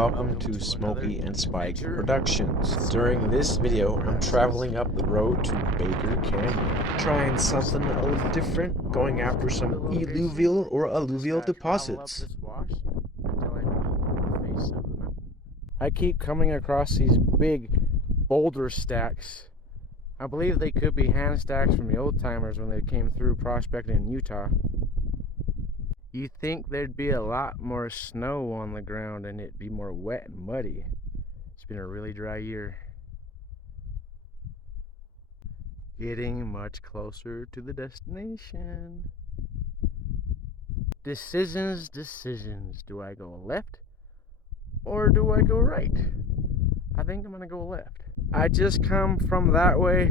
welcome to Smokey and Spike Productions. During this video, I'm traveling up the road to Baker Canyon, trying something a little different, going after some eluvial or alluvial deposits. I keep coming across these big boulder stacks. I believe they could be hand stacks from the old timers when they came through prospecting in Utah. You'd think there'd be a lot more snow on the ground and it'd be more wet and muddy. It's been a really dry year. Getting much closer to the destination. Decisions. Do I go left or do I go right? I think I'm gonna go left. I just come from that way.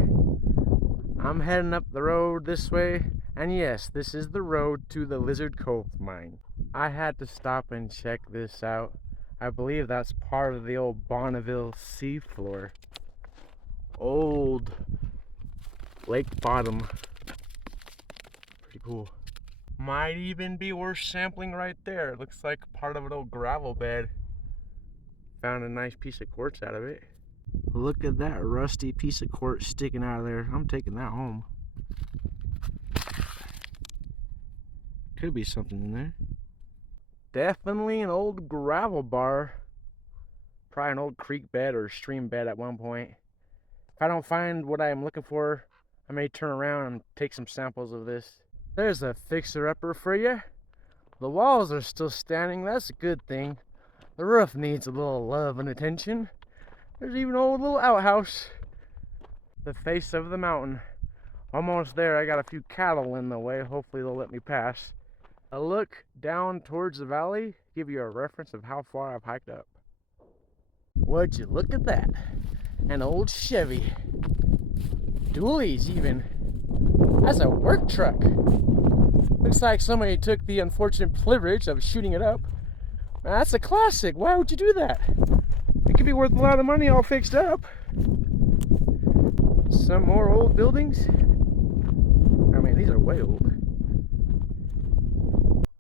I'm heading up the road this way. And yes, this is the road to the Lizard Cove mine. I had to stop and check this out. I believe that's part of the old Bonneville seafloor. Old lake bottom. Pretty cool. Might even be worth sampling right there. It looks like part of an old gravel bed. Found a nice piece of quartz out of it. Look at that rusty piece of quartz sticking out of there. I'm taking that home. Could be something in there. Definitely an old gravel bar. Probably an old creek bed or stream bed at one point. If I don't find what I'm looking for, I may turn around and take some samples of this. There's a fixer-upper for you. The walls are still standing. That's a good thing. The roof needs a little love and attention. There's even an old little outhouse. The face of the mountain. Almost there. I got a few cattle in the way. Hopefully they'll let me pass. A look down towards the valley, give you a reference of how far I've hiked up. Would you look at that? An old Chevy. Dualies even. That's a work truck. Looks like somebody took the unfortunate privilege of shooting it up. Man, that's a classic. Why would you do that? It could be worth a lot of money all fixed up. Some more old buildings. I mean, these are way old.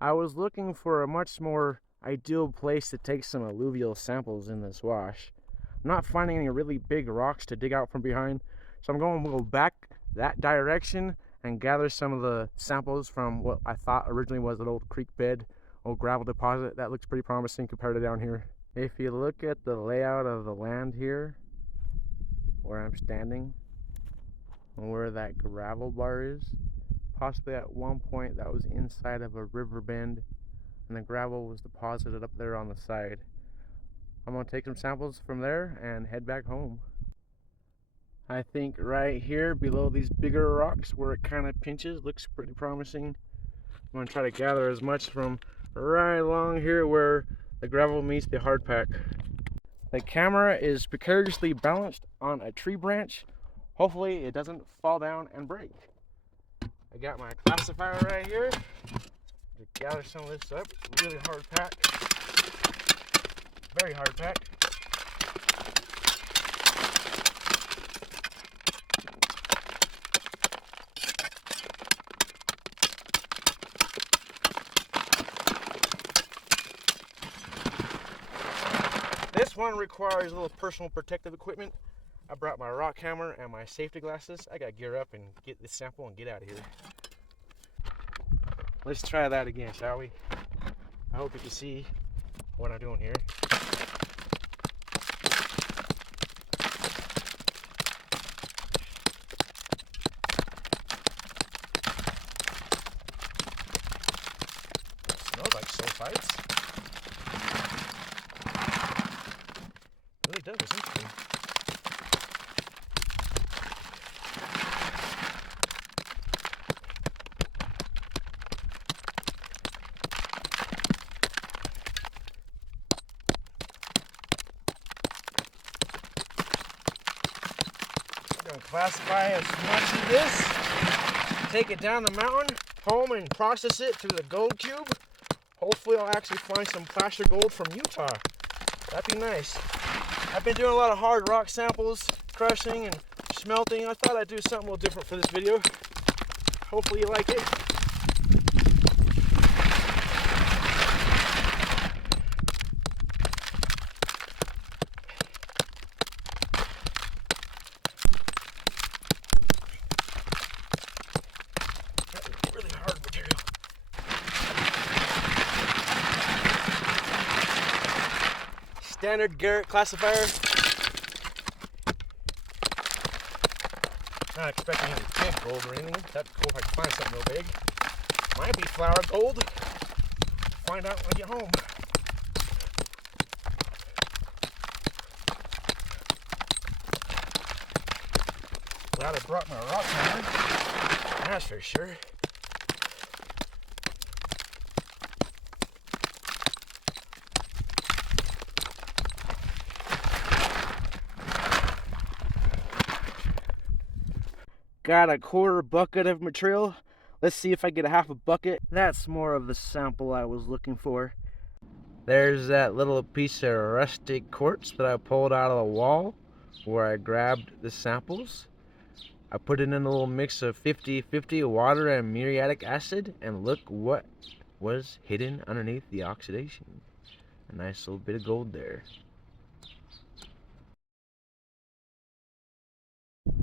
I was looking for a much more ideal place to take some alluvial samples in this wash. I'm not finding any really big rocks to dig out from behind, so I'm going to go back that direction and gather some of the samples from what I thought originally was an old creek bed, old gravel deposit. That looks pretty promising compared to down here. If you look at the layout of the land here, where I'm standing, and where that gravel bar is, possibly at one point that was inside of a river bend and the gravel was deposited up there on the side. I'm going to take some samples from there and head back home. I think right here below these bigger rocks where it kind of pinches looks pretty promising. I'm going to try to gather as much from right along here where the gravel meets the hard pack. The camera is precariously balanced on a tree branch. Hopefully it doesn't fall down and break. I got my classifier right here to gather some of this up. It's really hard pack. Very hard pack. This one requires a little personal protective equipment. I brought my rock hammer and my safety glasses. I gotta gear up and get this sample and get out of here. Let's try that again, shall we? I hope you can see what I'm doing here. It smells like sulfites. It really does. It's interesting. Classify as much of this, take it down the mountain, home and process it through the gold cube. Hopefully I'll actually find some placer gold from Utah. That'd be nice. I've been doing a lot of hard rock samples, crushing and smelting. I thought I'd do something a little different for this video. Hopefully you like it. standard Garrett classifier. Not expecting any big gold or anything. That'd be cool if I could find something real big. Might be flour gold. Find out when I get home. Glad I brought my rock hammer. That's for sure. Got a quarter bucket of material. Let's see if I get a half a bucket. That's more of the sample I was looking for. There's that little piece of rustic quartz that I pulled out of the wall where I grabbed the samples. I put it in a little mix of 50-50 water and muriatic acid, and look what was hidden underneath the oxidation. A nice little bit of gold there.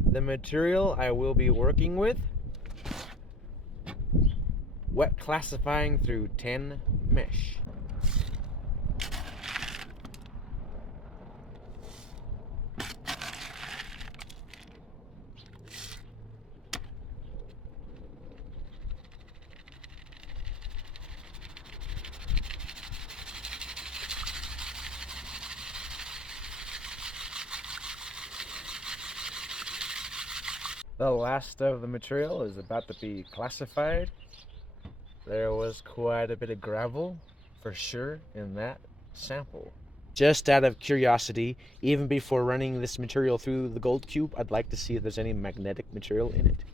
The material I will be working with: wet classifying through 10 mesh. The last of the material is about to be classified. There was quite a bit of gravel, for sure, in that sample. Just out of curiosity, even before running this material through the gold cube, I'd like to see if there's any magnetic material in it.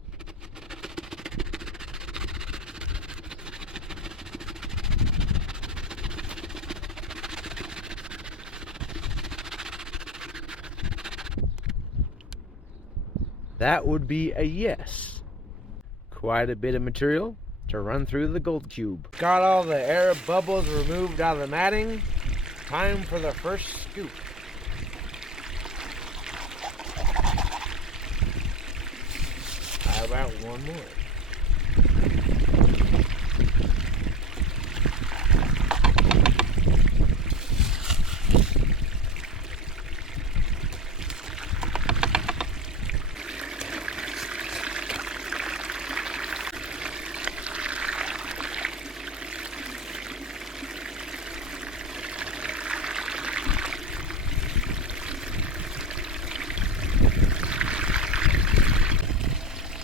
That would be a yes. Quite a bit of material to run through the gold cube. Got all the air bubbles removed out of the matting. Time for the first scoop. How about one more?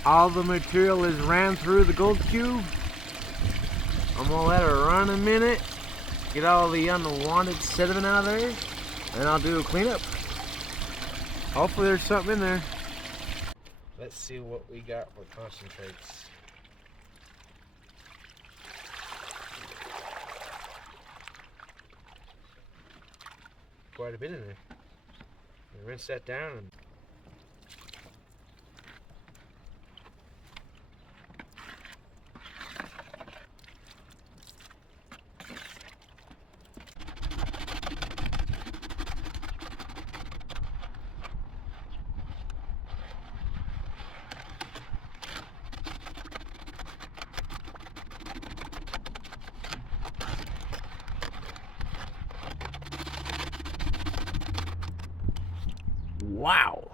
All the material is ran through the gold cube. I'm gonna let it run a minute, get all the unwanted sediment out of there, and I'll do a cleanup. Hopefully there's something in there. Let's see what we got for concentrates. Quite a bit in there. Rinse that down and wow!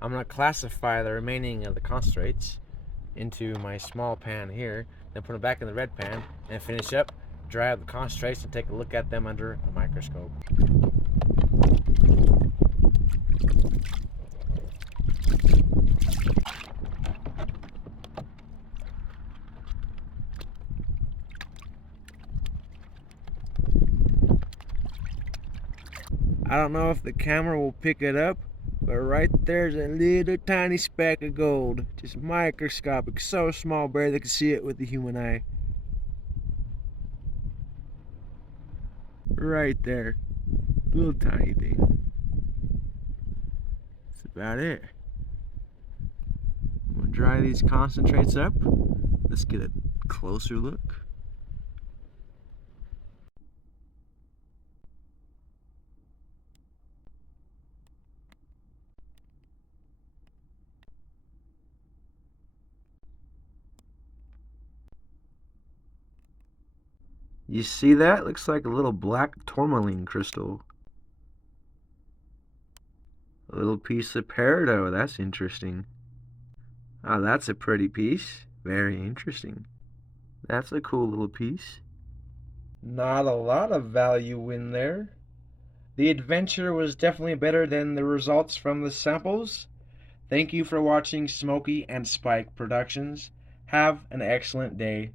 I'm going to classify the remaining of the concentrates into my small pan here, then put them back in the red pan, and finish up, dry out the concentrates, and take a look at them under a microscope. I don't know if the camera will pick it up, but right there's a little tiny speck of gold. Just microscopic, so small, barely can see it with the human eye. Right there. Little tiny thing. That's about it. I'm gonna dry these concentrates up. Let's get a closer look. You see that? Looks like a little black tourmaline crystal. A little piece of peridot. That's interesting. Oh, that's a pretty piece. Very interesting. That's a cool little piece. Not a lot of value in there. The adventure was definitely better than the results from the samples. Thank you for watching Smokey and Spike Productions. Have an excellent day.